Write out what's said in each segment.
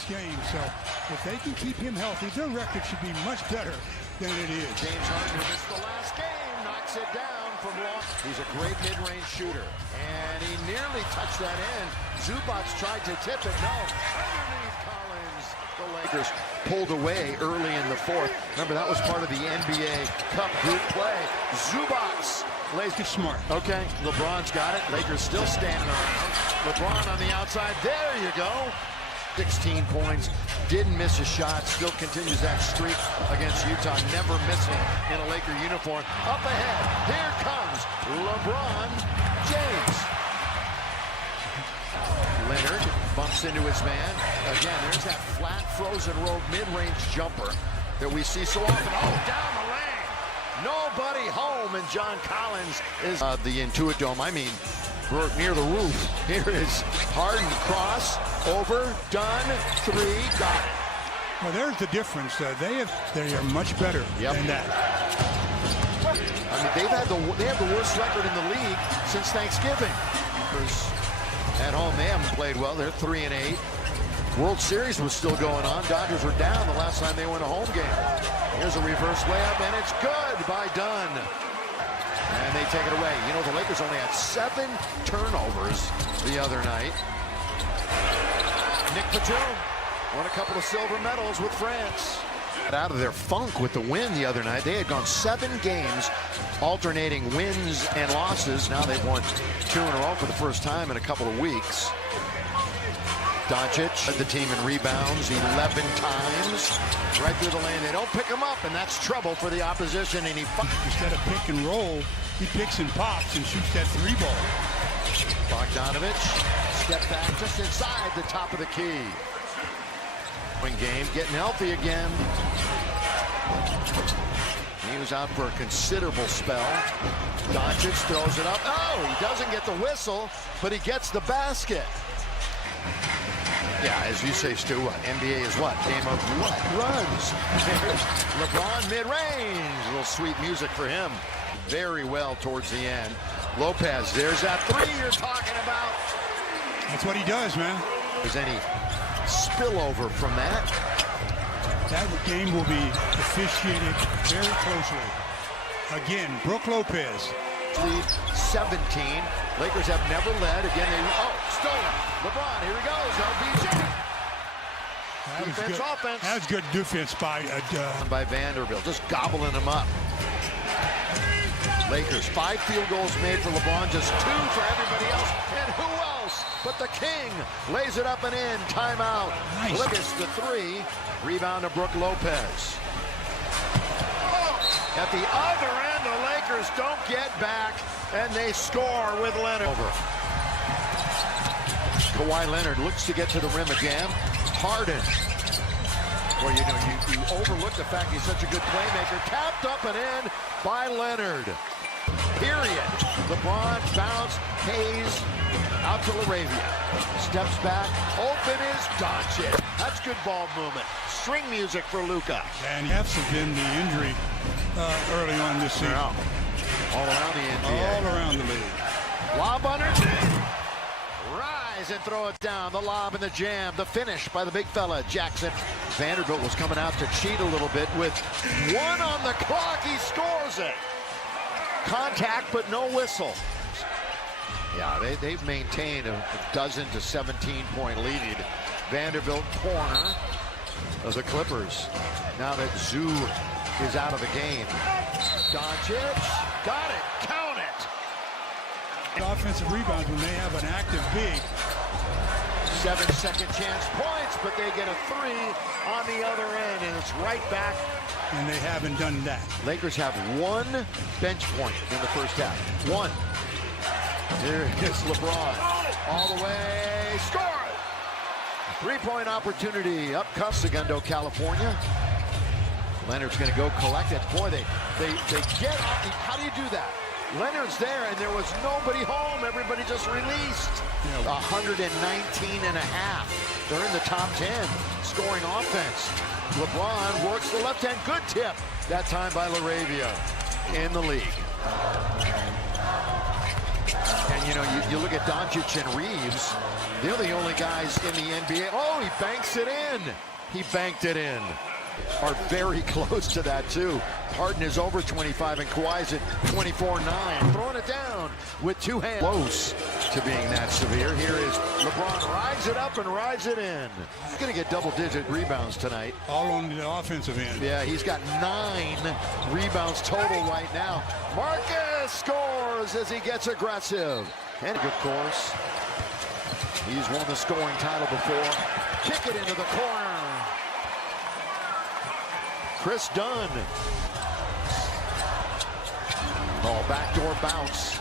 this game. So if they can keep him healthy, their record should be much better than it is. James Harden missed the last game, knocks it down from long. He's a great mid-range shooter, and he nearly touched that end. Zubac tried to tip it, no. Underneath Collins, the Lakers pulled away early in the fourth. Remember, that was part of the NBA Cup group play. Zubac lays it smart. Okay, LeBron's got it. Lakers still standing around. LeBron on the outside. There you go. 16 points. Didn't miss a shot. Still continues that streak against Utah. Never missing in a Laker uniform. Up ahead. Here comes LeBron James. Leonard bumps into his man. Again, there's that flat, frozen road mid-range jumper that we see so often. Oh, down the lane. Nobody home, and John Collins is the Intuit Dome. I mean, we're near the roof. Here is Harden, cross, over, done, three, got it. Well, there's the difference. They are much better than that. I mean, they have the worst record in the league since Thanksgiving. At home, they haven't played well. They're 3-8. World Series was still going on. Dodgers were down the last time they won a home game. Here's a reverse layup, and it's good by Dunn. And they take it away. You know, the Lakers only had 7 turnovers the other night. Nick Batum won a couple of silver medals with France. Out of their funk with the win the other night. They had gone 7 games, alternating wins and losses. Now they've won 2 in a row for the first time in a couple of weeks. Doncic led the team in rebounds 11 times. Right through the lane. They don't pick him up, and that's trouble for the opposition. And instead of pick and roll, he picks and pops and shoots that 3-ball. Bogdanovich, step back just inside the top of the key. Game, getting healthy again. He was out for a considerable spell. Doncic throws it up. Oh, he doesn't get the whistle, but he gets the basket. Yeah, as you say, Stu, NBA is what? Game of what? Runs. LeBron mid-range. A little sweet music for him. Very well towards the end. Lopez, there's that 3 you're talking about. That's what he does, man. Is any spillover from that? That game will be officiated very closely. Again, Brook Lopez. Lead 17. Lakers have never led. Again, stolen. LeBron, here he goes. LBJ. Offense. That was good defense by Vanderbilt, just gobbling him up. Lakers, 5 field goals made for LeBron, just 2 for everybody else. And who else but the King lays it up and in. Timeout. Nice. Liggins the 3. Rebound to Brook Lopez. At the other end, the Lakers don't get back, and they score with Leonard. Over. Kawhi Leonard looks to get to the rim again. Harden. Well, you know, you overlook the fact he's such a good playmaker. Tapped up and in by Leonard. Period. LeBron bounce. Hayes out to LaRavia. Steps back. Open is Doncic. That's good ball movement. String music for Luka. And that's been the injury early on this season. All around the NBA. All around the league. Lob underneath. Rise and throw it down. The lob and the jam. The finish by the big fella, Jackson. Vanderbilt was coming out to cheat a little bit with 1 on the clock. He scores it. Contact, but no whistle. Yeah, they've maintained a 12 to 17-point lead. Vanderbilt corner of the Clippers. Now that Zoo is out of the game. Doncic, got it, count it. Offensive rebounds when they have an active big. 7 second chance points, but they get a 3 on the other end, and it's right back. And they haven't done that. Lakers have 1 bench point in the first half. 1. Here is LeBron. All the way, score! 3-point opportunity. Up comes Segundo, California. Leonard's going to go collect it. Boy, they get off. How do you do that? Leonard's there, and there was nobody home. Everybody just released. 119.5. They're in the top 10 scoring offense. LeBron works the left hand. Good tip. That time by LaRavia in the league. And And, you know, you look at Doncic and Reeves, they're the only guys in the NBA. Oh, he banks it in. He banked it in. Are very close to that, too. Harden is over 25, and Kawhi's at 24-9. Throwing it down with two hands. Close to being that severe. Here is LeBron. Rides it up and rides it in. He's going to get double-digit rebounds tonight. All on the offensive end. Yeah, he's got 9 rebounds total right now. Marcus scores as he gets aggressive. And of course, he's won the scoring title before. Kick it into the corner. Chris Dunn. Oh, backdoor bounce.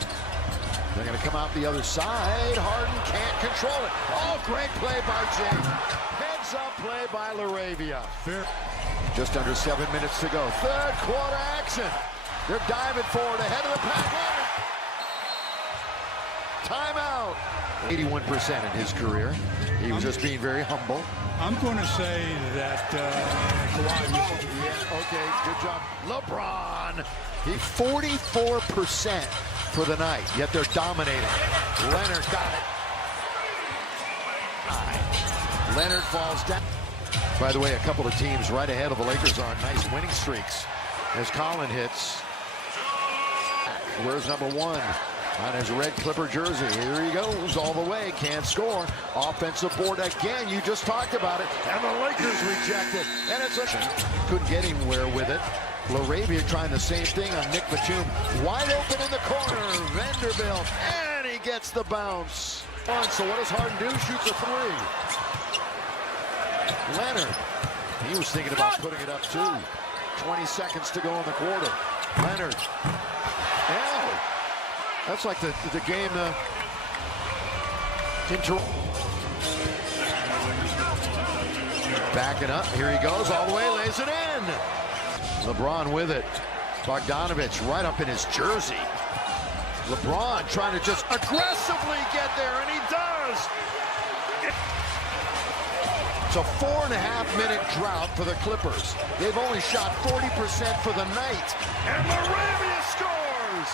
They're going to come out the other side. Harden can't control it. Oh, great play by James. Heads up play by LaRavia. Fair. Just under 7 minutes to go. Third quarter action. They're diving forward ahead of the pack. Timeout. 81% in his career. He was just being very humble. I'm going to say that Kawhi misses. Yeah, okay, good job. LeBron. He's 44% for the night, yet they're dominating. Leonard got it. Leonard falls down. By the way, a couple of teams right ahead of the Lakers on nice winning streaks. As Colin hits. Where's number 1? On his red Clipper jersey. Here he goes all the way. Can't score. Offensive board again. You just talked about it. And the Lakers reject it. And it's a... Couldn't get anywhere with it. LaRavia trying the same thing on Nick Batum. Wide open in the corner. Vanderbilt. And he gets the bounce. So what does Harden do? Shoots a 3. Leonard. He was thinking about putting it up too. 20 seconds to go in the quarter. Leonard. Oh. That's like the game in Toronto. Backing up. Here he goes all the way. Lays it in. LeBron with it. Bogdanovich right up in his jersey. LeBron trying to just aggressively get there, and he does. It's a 4.5-minute drought for the Clippers. They've only shot 40% for the night. And LaRavia scores.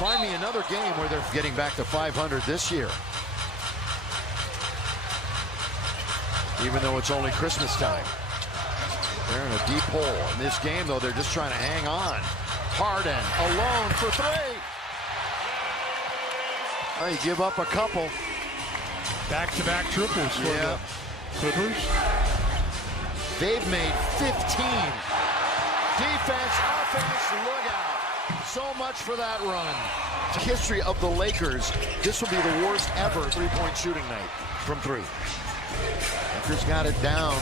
Find me another game where they're getting back to 500 this year. Even though it's only Christmas time. They're in a deep hole. In this game, though, they're just trying to hang on. Harden alone for 3. Well, you give up a couple. Back-to-back triples for the Clippers. They've made 15. Defense, offense, look out. So much for that run. History of the Lakers, this will be the worst ever three-point shooting night from 3. Lakers got it down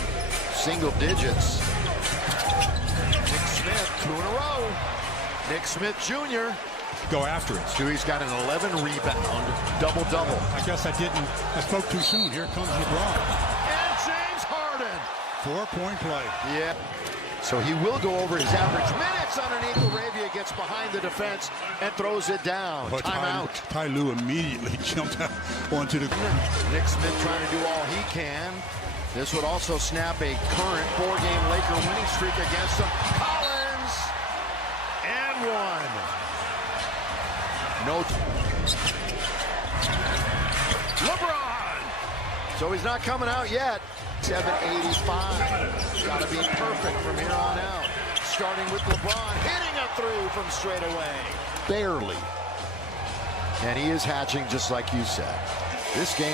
single digits. Nick Smith, 2 in a row. Nick Smith Jr. Go after it. Stewie's got an 11 rebound, double-double. I guess I spoke too soon. Here comes LeBron. And James Harden. 4-point play. Yeah. So he will go over his average minutes underneath. LaRavia gets behind the defense and throws it down. But Timeout. Ty Lue immediately jumped out onto the... Nick Smith trying to do all he can. This would also snap a current 4-game Laker winning streak against them. Collins. And 1. No. LeBron. So he's not coming out yet. 785. Got to be perfect from here on out. Starting with LeBron hitting a 3 from straight away. Barely. And he is hatching just like you said. This game.